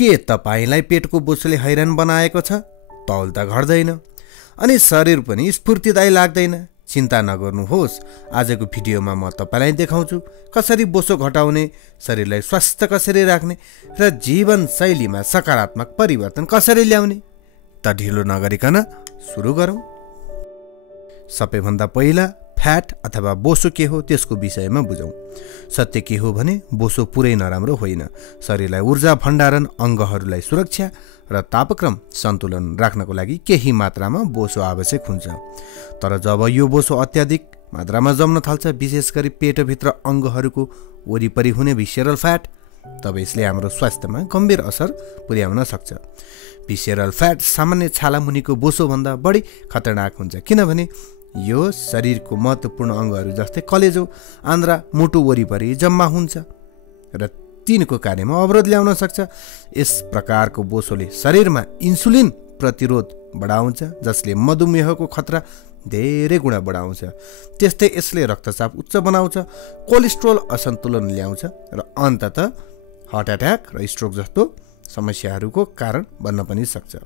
के तपाईलाई पेटको बोसोले हैरान बनाएको छ? तौल त घट्दैन अनि शरीर पनि स्फूर्तिदायी लाग्दैन। चिन्ता नगर्नुहोस्, आजको भिडियोमा म तपाईलाई देखाउँछु कसरी बोसो घटाउने, शरीरलाई स्वस्थ कसरी राख्ने र जीवनशैलीमा सकारात्मक परिवर्तन कसरी ल्याउने। त ढिलो नगरिकन सुरु गरौँ। सबैभन्दा पहिला फ्याट अथवा बोसो के हो त्यसको विषयमा बुझौँ। सत्य के हो भने बोसो पुरै नराम्रो होइन। शरीरलाई ऊर्जा भण्डारण, अङ्गहरूलाई सुरक्षा र तापक्रम सन्तुलन राख्नको लागि केही मात्रामा बोसो आवश्यक हुन्छ। तर जब यो बोसो अत्याधिक मात्रामा जम्न थाल्छ, विशेष गरी पेटभित्र अङ्गहरूको वरिपरि हुने भिसेरल फ्याट, तब यसले हाम्रो स्वास्थ्यमा गम्भीर असर पुर्याउन सक्छ। भिसेरल फ्याट सामान्य छाला मुनिको बोसोभन्दा बढी खतरनाक हुन्छ, किनभने यो शरीरको महत्त्वपूर्ण अङ्गहरू जस्तै कलेजो, आन्द्रा, मुटु वरिपरि जम्मा हुन्छ र तिनको कार्यमा अवरोध ल्याउन सक्छ। यस प्रकारको बोसोले शरीरमा इन्सुलिन प्रतिरोध बढाउँछ, जसले मधुमेहको खतरा धेरै गुणा बढाउँछ। त्यस्तै यसले रक्तचाप उच्च बनाउँछ, कोलेस्ट्रोल असन्तुलन ल्याउँछ र अन्ततः हार्ट एट्याक र स्ट्रोक जस्तो समस्याहरूको कारण बन्न पनि सक्छ।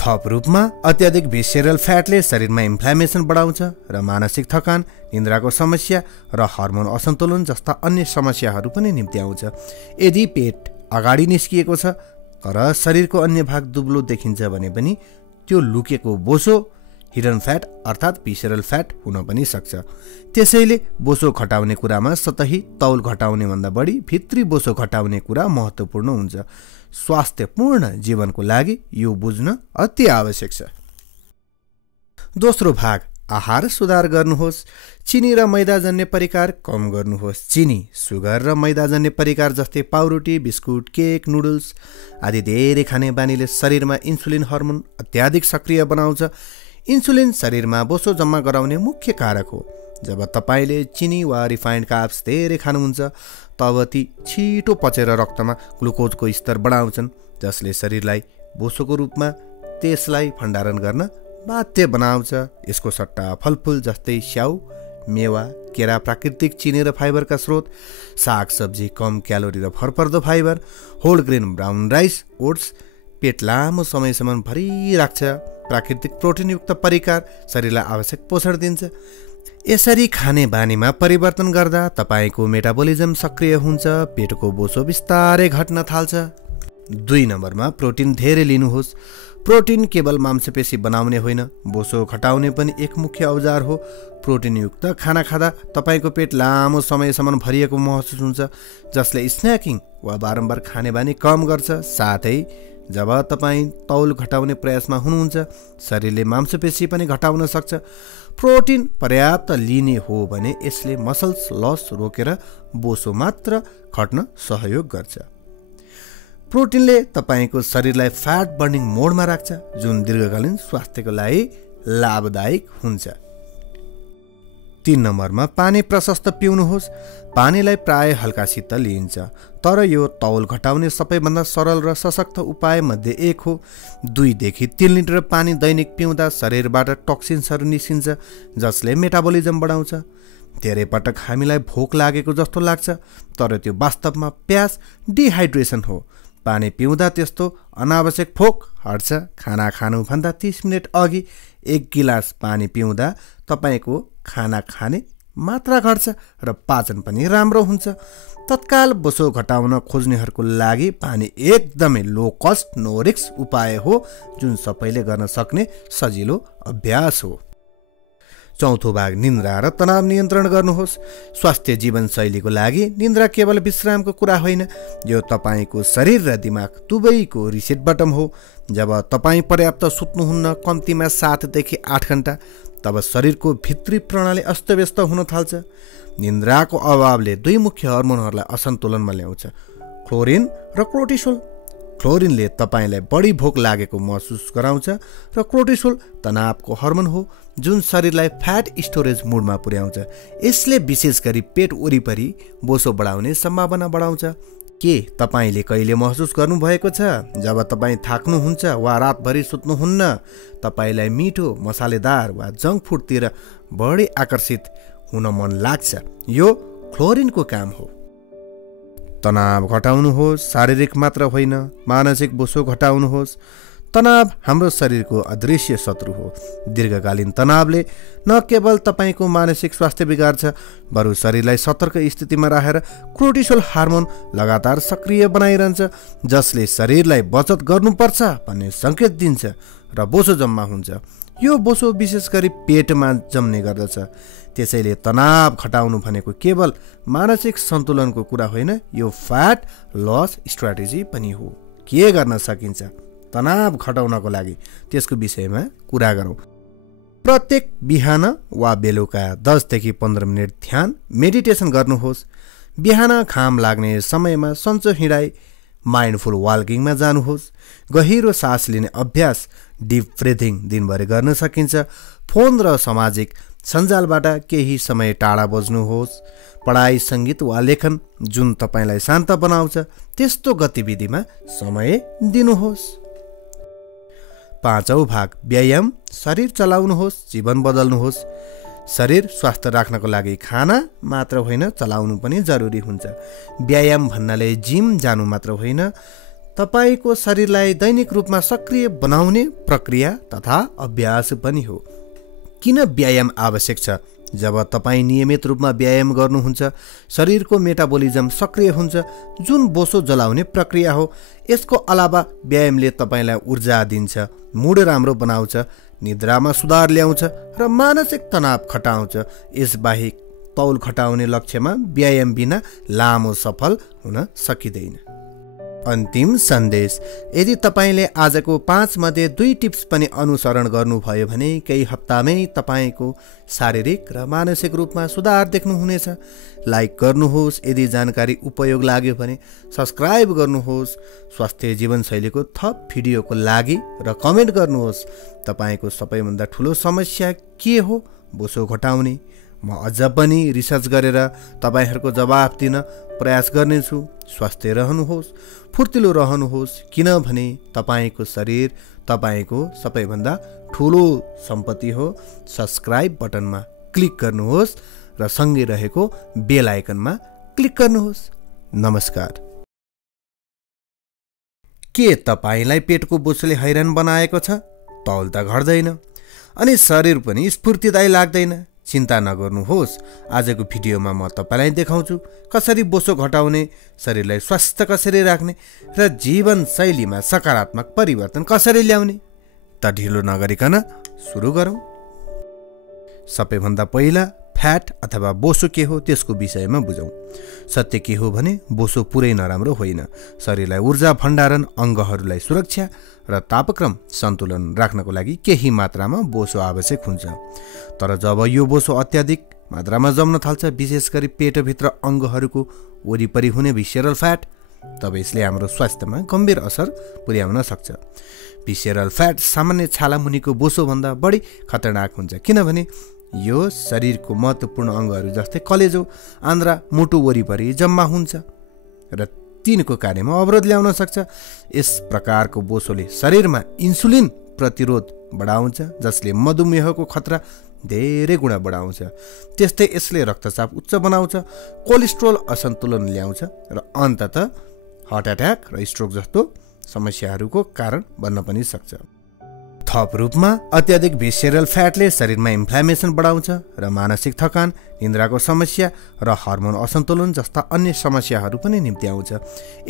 थप रूपमा अत्याधिक भिसेरल फ्याटले शरीरमा इन्फ्लामेसन बढाउँछ र मानसिक थकान, निन्द्राको समस्या र हार्मोन असन्तुलन जस्ता अन्य समस्याहरू पनि निम्ति आउँछ। यदि पेट अगाडि निस्किएको छ तर शरीरको अन्य भाग दुब्लो देखिन्छ भने पनि त्यो लुकेको बोसो हिडन फ्याट अर्थात् भिसेरल फ्याट हुन पनि सक्छ। त्यसैले बोसो घटाउने कुरामा सतही तौल घटाउने भन्दा बढी भित्री बोसो घटाउने कुरा महत्त्वपूर्ण हुन्छ। स्वास्थ्यपूर्ण जीवनको लागि यो बुझ्न अति आवश्यक छ। दोस्रो भाग, आहार सुधार गर्नुहोस्। चिनी र मैदाजन्य परिकार कम गर्नुहोस्। चिनी, सुगर र मैदाजन्य परिकार जस्तै पाउरोटी, बिस्कुट, केक, नुडल्स आदि धेरै खाने बानीले शरीरमा इन्सुलिन हर्मोन अत्याधिक सक्रिय बनाउँछ। इन्सुलिन शरीरमा बोसो जम्मा गराउने मुख्य कारक हो। जब तपाईले चिनी वा रिफाइन्ड कार्ब्स धेरै खानुहुन्छ तब ती छिटो पचेर रक्तमा ग्लुकोजको स्तर बढाउँछन्, जसले शरीरलाई बोसोको रूपमा त्यसलाई भण्डारण गर्न बाध्य बनाउँछ। यसको सट्टा फलफुल जस्तै स्याउ, मेवा, केरा प्राकृतिक चिनी र फाइबरका स्रोत, सागसब्जी कम क्यालोरी र भरपर्दो fibre, whole grain brown rice, oats पेट लामो समयसम्म भरि राख्छ। प्राकृतिक प्रोटिनयुक्त परिकार शरीरलाई आवश्यक पोषण दिन्छ। यसरी खाने बानीमा परिवर्तन गर्दा तपाईको मेटाबोलिजम सक्रिय हुन्छ, पेटको बोसो बिस्तारै घट्न थाल्छ। 2 नम्बरमा प्रोटिन धेरै लिनुहोस्। प्रोटिन केवल मांसपेशी बनाउने होइन, बोसो घटाउने पनि एक मुख्य औजार हो। प्रोटिनयुक्त खाना खाँदा तपाईको पेट लामो समयसम्म भरिएको महसुस हुन्छ, जसले स्न्याकिङ वा बारम्बार खाने बानी कम गर्छ। साथै जब तपाईँ तौल घटाउने प्रयासमा हुनुहुन्छ, शरीरले मांसपेशी पनि घटाउन सक्छ। प्रोटिन पर्याप्त लिने हो भने यसले मसल्स लस रोकेर बोसो मात्र घट्न सहयोग गर्छ। प्रोटिनले तपाईको शरीरलाई फ्याट बर्निङ मोडमा राख्छ, जुन दीर्घकालीन स्वास्थ्यको लागि लाभदायक हुन्छ। 3 नम्बरमा पानी प्रशस्त पिउनुहोस्। पानीलाई प्राय हल्कासित लिइन्छ, तर यो तौल घटाउने सबैभन्दा सरल र सशक्त उपाय मध्ये एक हो। 2 देखि 3 लिटर पानी दैनिक पिउँदा शरीरबाट टोक्सिन्सहरू निस्किन्छ, जसले मेटाबोलिजम बढाउँछ। धेरै पटक हामीलाई भोक लागेको जस्तो लाग्छ, तर त्यो वास्तवमा प्यास डिहाइड्रेसन हो। पानी पिउँदा त्यस्तो अनावश्यक भोक हट्छ। खाना खानुभन्दा 30 मिनट अघि 1 गिलास पानी पिउँदा तपाईको खाना खाने मात्रा घट्छ र पाचन पनि राम्रो हुन्छ। तत्काल बोसो घटाउन खोज्नेहरूको लागि पानी एकदमै लो कस्ट नो रिस्क उपाय हो, जुन सबैले गर्न सक्ने सजिलो अभ्यास हो। चौथो भाग, निन्द्रा र तनाव नियन्त्रण गर्नुहोस्। स्वास्थ्य जीवनशैलीको लागि निन्द्रा केवल विश्रामको कुरा होइन, यो तपाईको शरीर र दिमाग दुवैको रिसेट बटम हो। जब तपाईँ पर्याप्त सुत्नुहुन्न, कम्तीमा 7 देखि 8 घण्टा, तब शरीरको भित्री प्रणाली अस्तव्यस्त हुन थाल्छ। निन्द्राको अभावले 2 मुख्य हर्मोनहरूलाई असन्तुलनमा ल्याउँछ, क्लोरिन र कोर्टिसोल। क्लोरिनले तपाईलाई बढी भोक लागेको महसुस गराउँछ र कोर्टिसोल तनावको हर्मोन हो, जुन शरीरलाई फ्याट स्टोरेज मोडमा पुर्याउँछ। यसले विशेष गरी पेट वरिपरि बोसो बढाउने सम्भावना बढाउँछ। के तपाईले कहिले महसुस गर्नुभएको छ जब तपाईँ थाक्नुहुन्छ वा रातभरि सुत्नुहुन्न, तपाईलाई मिठो, मसालेदार वा जङ्क फुडतिर बढी आकर्षित हुन मन लाग्छ? यो क्लोरिनको काम हो। तनाव घटाउनुहोस्। शारीरिक मात्र होइन, मानसिक बोसो घटाउनुहोस्। तनाव हाम्रो शरीरको अदृश्य शत्रु हो। दीर्घकालीन तनावले न केवल तपाईँको मानसिक स्वास्थ्य बिगार्छ, बरु शरीरलाई सतर्क स्थितिमा राखेर कोर्टिसोल हार्मोन लगातार सक्रिय बनाइरहन्छ, जसले शरीरलाई बचत गर्नुपर्छ भन्ने सङ्केत दिन्छ र बोसो जम्मा हुन्छ। यो बोसो विशेष गरी पेटमा जम्ने गर्दछ। त्यसैले तनाव घटाउनु भनेको केवल मानसिक सन्तुलनको कुरा होइन, यो फ्याट लस स्ट्राटेजी पनि हो। के गर्न सकिन्छ तनाव घटाउनको लागि, त्यसको विषयमा कुरा गरौँ। प्रत्येक बिहान वा बेलुका 10 देखि 15 मिनट ध्यान मेडिटेसन गर्नुहोस्। बिहान घाम लाग्ने समयमा सन्चो हिँडाइ माइन्डफुल वाकिङमा जानुहोस्। गहिरो सास लिने अभ्यास डिप ब्रिथिङ दिनभरि गर्न सकिन्छ। फोन र सामाजिक सञ्जालबाट केही समय टाढा बस्नुहोस्। पढाइ, सङ्गीत वा लेखन जुन तपाईँलाई शान्त बनाउँछ त्यस्तो गतिविधिमा समय दिनुहोस्। 5औं भाग व्यायाम। शरीर चलाउनुहोस्, जीवन बदल्नुहोस्। शरीर स्वस्थ राख्नको लागि खाना मात्र होइन, चलाउनु पनि जरुरी हुन्छ। व्यायाम भन्नाले जिम जानु मात्र होइन, तपाईँको शरीरलाई दैनिक रूपमा सक्रिय बनाउने प्रक्रिया तथा अभ्यास पनि हो। किन व्यायाम आवश्यक छ? जब तपाईँ नियमित रूपमा व्यायाम गर्नुहुन्छ, शरीरको मेटाबोलिजम सक्रिय हुन्छ, जुन बोसो जलाउने प्रक्रिया हो। यसको अलावा व्यायामले तपाईँलाई ऊर्जा दिन्छ, मुड राम्रो बनाउँछ, निद्रामा सुधार ल्याउँछ र मानसिक तनाव घटाउँछ। यसबाहेक तौल घटाउने लक्ष्यमा व्यायाम बिना लामो सफल हुन सकिँदैन। अन्तिम सन्देश। यदि तपाईँले आजको 5 मध्ये 2 टिप्स पनि अनुसरण गर्नुभयो भने केही हप्तामै तपाईँको शारीरिक र मानसिक रूपमा सुधार देख्नुहुनेछ। लाइक गर्नुहोस् यदि जानकारी उपयोग लाग्यो भने, सब्सक्राइब गर्नुहोस् स्वास्थ्य जीवनशैलीको थप भिडियोको लागि र कमेन्ट गर्नुहोस् तपाईँको सबैभन्दा ठुलो समस्या के हो बोसो घटाउने। म अझ पनि रिसर्च गरेर तपाईँहरूको जवाफ दिन प्रयास गर्नेछु। स्वस्थ रहनुहोस्, फुर्तिलो रहनुहोस्, किनभने तपाईँको शरीर तपाईँको सबैभन्दा ठुलो सम्पत्ति हो। सब्सक्राइब बटनमा क्लिक गर्नुहोस् र सँगै रहेको बेल आइकनमा क्लिक गर्नुहोस्। नमस्कार। के तपाईँलाई पेटको बोसोले हैरान बनाएको छ? तौल त घट्दैन अनि शरीर पनि स्फूर्तिदायी लाग्दैन? चिन्ता नगर्नुहोस्। आजको भिडियोमा म तपाईँलाई देखाउँछु कसरी बोसो घटाउने, शरीरलाई स्वस्थ कसरी राख्ने र जीवनशैलीमा सकारात्मक परिवर्तन कसरी ल्याउने। त ढिलो नगरिकन सुरु गरौँ। सबैभन्दा पहिला फ्याट अथवा बोसो के हो त्यसको विषयमा बुझौँ। सत्य के हो भने बोसो पुरै नराम्रो होइन। शरीरलाई ऊर्जा भण्डारण, अङ्गहरूलाई सुरक्षा र तापक्रम सन्तुलन राख्नको लागि केही मात्रामा बोसो आवश्यक हुन्छ। तर जब यो बोसो अत्याधिक मात्रामा जम्न थाल्छ, विशेष गरी पेटभित्र अङ्गहरूको वरिपरि हुने भिसेरल फ्याट, तब यसले हाम्रो स्वास्थ्यमा गम्भीर असर पुर्याउन सक्छ। भिसेरल फ्याट सामान्य छाला मुनिको बोसोभन्दा बढी खतरनाक हुन्छ, किनभने यो शरीरको महत्त्वपूर्ण अङ्गहरू जस्तै कलेजो, आन्द्रा, मुटु वरिपरि जम्मा हुन्छ र तिनको कार्यमा अवरोध ल्याउन सक्छ। यस प्रकारको बोसोले शरीरमा इन्सुलिन प्रतिरोध बढाउँछ, जसले मधुमेहको खतरा धेरै गुणा बढाउँछ। त्यस्तै यसले रक्तचाप उच्च बनाउँछ, कोलेस्ट्रोल असन्तुलन ल्याउँछ र अन्ततः हार्ट एट्याक र स्ट्रोक जस्तो समस्याहरूको कारण बन्न पनि सक्छ। थप रूपमा अत्याधिक भिसेरल फ्याटले शरीरमा इन्फ्लामेसन बढाउँछ र मानसिक थकान, निन्द्राको समस्या र हार्मोन असन्तुलन जस्ता अन्य समस्याहरू पनि निम्ति आउँछ।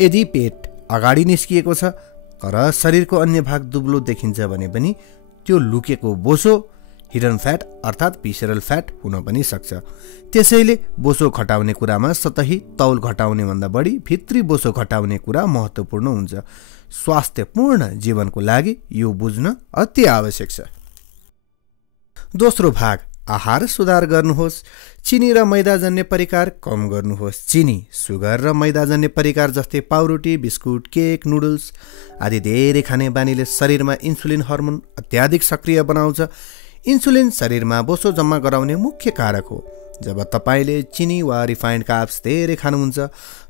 यदि पेट अगाडि निस्किएको छ तर शरीरको अन्य भाग दुब्लो देखिन्छ भने पनि त्यो लुकेको बोसो हिडन फ्याट अर्थात् भिसेरल फ्याट हुन पनि सक्छ। त्यसैले बोसो घटाउने कुरामा सतही तौल घटाउने भन्दा बढी भित्री बोसो घटाउने कुरा महत्त्वपूर्ण हुन्छ। स्वास्थ्यपूर्ण जीवनको लागि यो बुझ्न अति आवश्यक छ। दोस्रो भाग आहार सुधार गर्नुहोस्। चिनी र मैदाजन्य परिकार कम गर्नुहोस्। चिनी, सुगर र मैदाजन्य परिकार जस्तै पाउरोटी, बिस्कुट, केक, नुडल्स आदि धेरै खाने बानीले शरीरमा इन्सुलिन हार्मोन अत्याधिक सक्रिय बनाउँछ। इन्सुलिन शरीरमा बोसो जम्मा गराउने मुख्य कारक हो। जब तपाईँले चिनी वा रिफाइन्ड कार्ब्स धेरै खानुहुन्छ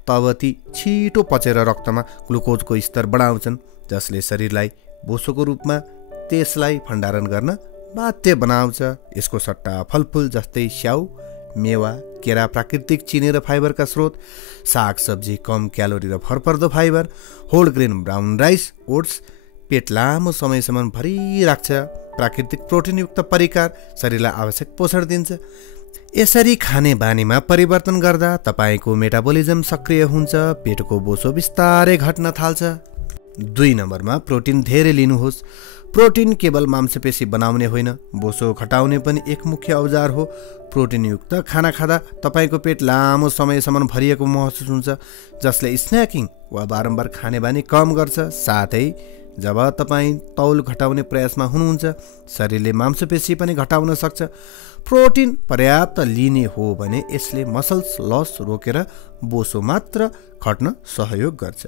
तब ती छिटो पचेर रक्तमा ग्लुकोजको स्तर बढाउँछन्, जसले शरीरलाई बोसोको रूपमा त्यसलाई भण्डारण गर्न बाध्य बनाउँछ। यसको सट्टा फलफुल जस्तै स्याउ, मेवा, केरा प्राकृतिक चिनी र फाइबरका स्रोत, सागसब्जी कम क्यालोरी र भरपर्दो fibre, whole grain brown rice, oats पेट लामो समयसम्म भरि राख्छ, प्राकृतिक प्रोटिनयुक्त परिकार शरीरलाई आवश्यक पोषण दिन्छ। यसरी खाने बानीमा परिवर्तन गर्दा तपाईँको मेटाबोलिजम सक्रिय हुन्छ, पेटको बोसो बिस्तारै घट्न थाल्छ। 2 नम्बरमा प्रोटिन धेरै लिनुहोस्। प्रोटिन केवल मांसपेशी बनाउने होइन, बोसो घटाउने पनि एक मुख्य औजार हो। प्रोटिनयुक्त खाना खाँदा तपाईँको पेट लामो समयसम्म भरिएको महसुस हुन्छ, जसले स्न्याकिङ वा बारम्बार खाने बानी कम गर्छ। साथै जब तपाईँ तौल घटाउने प्रयासमा हुनुहुन्छ, शरीरले मांसपेशी पनि घटाउन सक्छ। प्रोटिन पर्याप्त लिने हो भने यसले मसल्स लस रोकेर बोसो मात्र घट्न सहयोग गर्छ।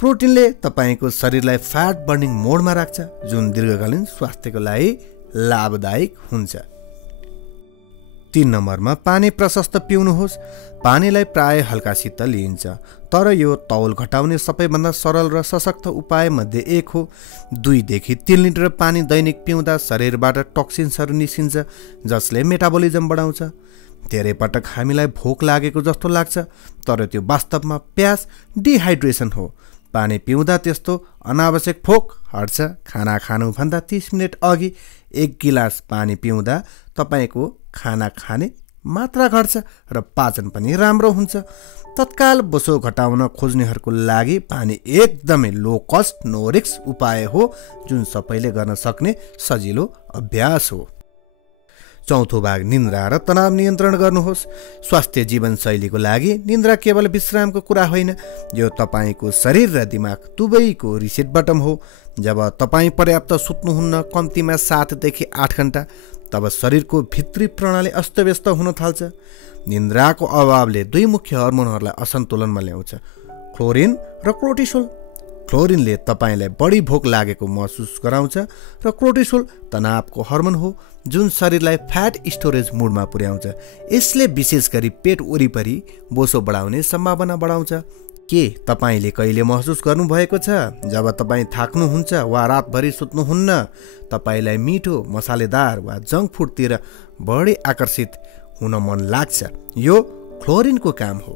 प्रोटिनले तपाईँको शरीरलाई फ्याट बर्निङ मोडमा राख्छ, जुन दीर्घकालीन स्वास्थ्यको लागि लाभदायक हुन्छ। 3 नम्बरमा पानी प्रशस्त पिउनुहोस्। पानीलाई प्राय हल्कासित लिइन्छ, तर यो तौल घटाउने सबैभन्दा सरल र सशक्त उपाय मध्ये एक हो। 2 देखि 3 लिटर पानी दैनिक पिउँदा शरीरबाट टक्सिन्सहरू निस्किन्छ, जसले मेटाबोलिजम बढाउँछ। धेरै पटक हामीलाई भोक लागेको जस्तो लाग्छ, तर त्यो वास्तवमा प्यास डिहाइड्रेसन हो। पानी पिउँदा त्यस्तो अनावश्यक भोक हट्छ। खाना खानुभन्दा 30 मिनट अघि 1 गिलास पानी पिउँदा तपाईँको खाना खाने मात्रा घट्छ र पाचन पनि राम्रो हुन्छ। तत्काल बोसो घटाउन खोज्नेहरूको लागि पानी एकदमै लो कस्ट नो रिस्क उपाय हो, जुन सबैले गर्न सक्ने सजिलो अभ्यास हो। 4थो भाग निन्द्रा र तनाव नियन्त्रण गर्नुहोस्। स्वास्थ्य जीवनशैलीको लागि निन्द्रा केवल विश्रामको कुरा होइन, यो तपाईँको शरीर र दिमाग दुवैको रिसेट बटम हो। जब तपाईँ पर्याप्त सुत्नुहुन्न, कम्तीमा 7 देखि 8 घण्टा, तब शरीरको भित्री प्रणाली अस्तव्यस्त हुन थाल्छ। निन्द्राको अभावले 2 मुख्य हर्मोनहरूलाई असन्तुलनमा ल्याउँछ, क्लोरिन र कोर्टिसोल। क्लोरिनले तपाईँलाई बढी भोक लागेको महसुस गराउँछ र कोर्टिसोल तनावको हर्मोन हो, जुन शरीरलाई फ्याट स्टोरेज मुडमा पुर्याउँछ। यसले विशेष गरी पेट वरिपरि बोसो बढाउने सम्भावना बढाउँछ। के तपाईँले कहिले महसुस गर्नुभएको छ जब तपाईँ थाक्नुहुन्छ वा रातभरि सुत्नुहुन्न, तपाईँलाई मिठो, मसालेदार वा जङ्क फुडतिर बढी आकर्षित हुन मन लाग्छ? यो क्लोरिनको काम हो।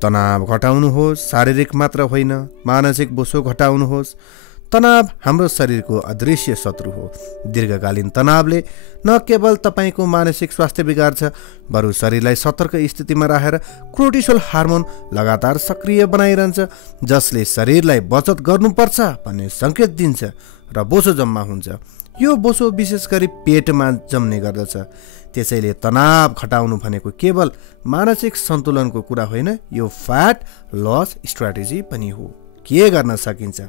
तनाव घटाउनुहोस्। शारीरिक मात्र होइन, मानसिक बोसो घटाउनुहोस्। तनाव हाम्रो शरीरको अदृश्य शत्रु हो। दीर्घकालीन तनावले न केवल तपाईँको मानसिक स्वास्थ्य बिगार्छ, बरु शरीरलाई सतर्क स्थितिमा राखेर कोर्टिसोल हार्मोन लगातार सक्रिय बनाइरहन्छ, जसले शरीरलाई बचत गर्नुपर्छ भन्ने सङ्केत दिन्छ र बोसो जम्मा हुन्छ। यो बोसो विशेष गरी पेटमा जम्ने गर्दछ। त्यसैले तनाव घटाउनु भनेको केवल मानसिक सन्तुलनको कुरा होइन, यो फ्याट लस स्ट्राटेजी पनि हो। के गर्न सकिन्छ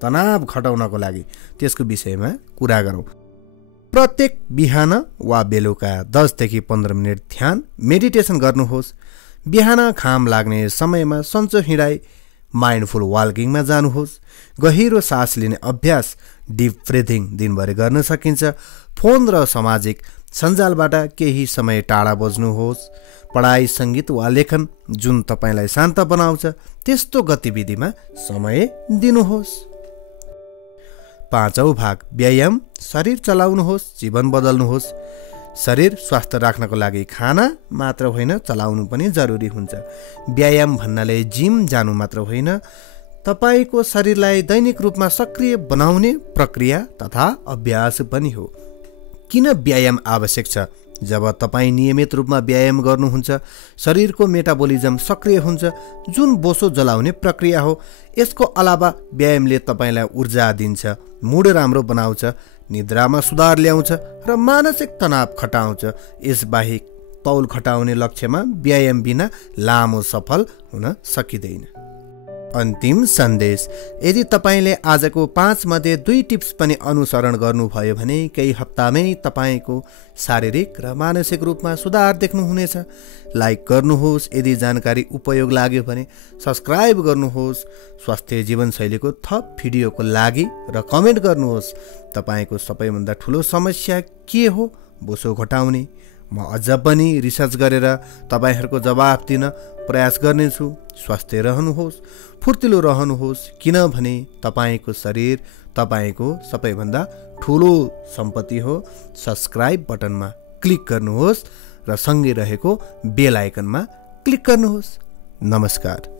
तनाव घटाउनको लागि, त्यसको विषयमा कुरा गरौँ। प्रत्येक बिहान वा बेलुका 10 देखि 15 मिनट ध्यान मेडिटेसन गर्नुहोस्। बिहान घाम लाग्ने समयमा सन्चो हिँडाइ, माइन्डफुल वाकिङमा जानुहोस्। गहिरो सास लिने अभ्यास, डिप ब्रिथिङ दिनभरि गर्न सकिन्छ। फोन र सामाजिक सञ्जालबाट केही समय टाढा बस्नुहोस्। पढाइ, सङ्गीत वा लेखन जुन तपाईँलाई शान्त बनाउँछ, त्यस्तो गतिविधिमा समय दिनुहोस्। 5औं भाग व्यायाम। शरीर चलाउनुहोस्, जीवन बदल्नुहोस्। शरीर स्वस्थ राख्नको लागि खाना मात्र होइन, चलाउनु पनि जरुरी हुन्छ। व्यायाम भन्नाले जिम जानु मात्र होइन, तपाईँको शरीरलाई दैनिक रूपमा सक्रिय बनाउने प्रक्रिया तथा अभ्यास पनि हो। किन व्यायाम आवश्यक छ? जब तपाईँ नियमित रूपमा व्यायाम गर्नुहुन्छ, शरीरको मेटाबोलिजम सक्रिय हुन्छ, जुन बोसो जलाउने प्रक्रिया हो। यसको अलावा व्यायामले तपाईँलाई ऊर्जा दिन्छ, मुड राम्रो बनाउँछ, निद्रामा सुधार ल्याउँछ र मानसिक तनाव घटाउँछ। यसबाहेक तौल घटाउने लक्ष्यमा व्यायाम बिना लामो सफल हुन सकिँदैन। अन्तिम सन्देश। यदि तपाईँले आजको 5 मध्ये 2 टिप्स पनि अनुसरण गर्नुभयो भने केही हप्तामै तपाईँको शारीरिक र मानसिक रूपमा सुधार देख्नुहुनेछ। लाइक गर्नुहोस् यदि जानकारी उपयोग लाग्यो भने, सब्सक्राइब गर्नुहोस् स्वास्थ्य जीवनशैलीको थप भिडियोको लागि र कमेन्ट गर्नुहोस् तपाईँको सबैभन्दा ठुलो समस्या के हो। बोसो घटाउने। म अझ पनि रिसर्च गरेर तपाईँहरूको जवाफ दिन प्रयास गर्नेछु। स्वस्थ रहनुहोस्, फुर्तिलो रहनुहोस्, किनभने तपाईँको शरीर तपाईँको सबैभन्दा ठुलो सम्पत्ति हो। सब्सक्राइब बटनमा क्लिक गर्नुहोस् र सँगै रहेको बेल आइकनमा क्लिक गर्नुहोस्। नमस्कार।